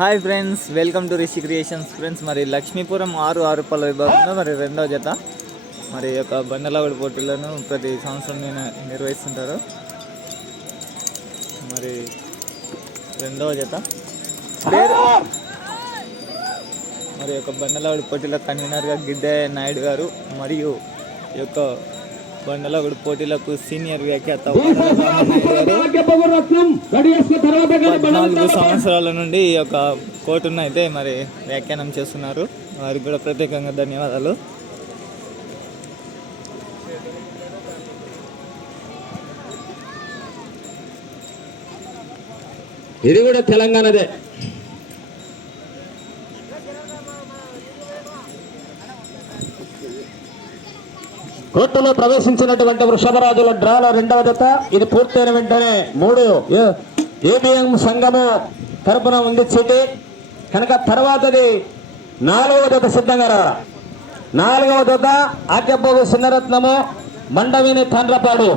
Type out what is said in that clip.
Hi friends welcome to Rishi creations. Friends మరి లక్ష్మీపురం ఆరు ఆరు పళ్ళ విభాగంలో మరి రెండవ జత. మరి యొక్క బండలవాడి పోటీలను ప్రతి సంవత్సరం నేను నిర్వహిస్తుంటారు. మరి రెండవ జత. పేరు? మరి యొక్క బండలవాడి పోటీల కన్వీనర్గా గిడ్డే నాయుడు గారు మరియు ఈ యొక్క బండలవాడి పోటీలకు సీనియర్ వ్యాఖ్యాత పద్నాలుగు సంవత్సరాల నుండి ఈ యొక్క కోర్టును అయితే మరి వ్యాఖ్యానం చేస్తున్నారు. వారికి కూడా ప్రత్యేకంగా ధన్యవాదాలు. ఇది కూడా తెలంగాణదే. కోర్టులో ప్రవేశించినటువంటి వృషభరాజుల డ్రాల రెండవ జత. ఇది పూర్తయిన వెంటనే మూడు. ఏబిఎం సంఘము తరపున ఉంది చీటి. కనుక తర్వాతది నాలుగవ జత సిద్ధంగా రా నాలుగవ జత ఆకెపోగు సిన్నరత్నము మండవిని తండ్రపాడు.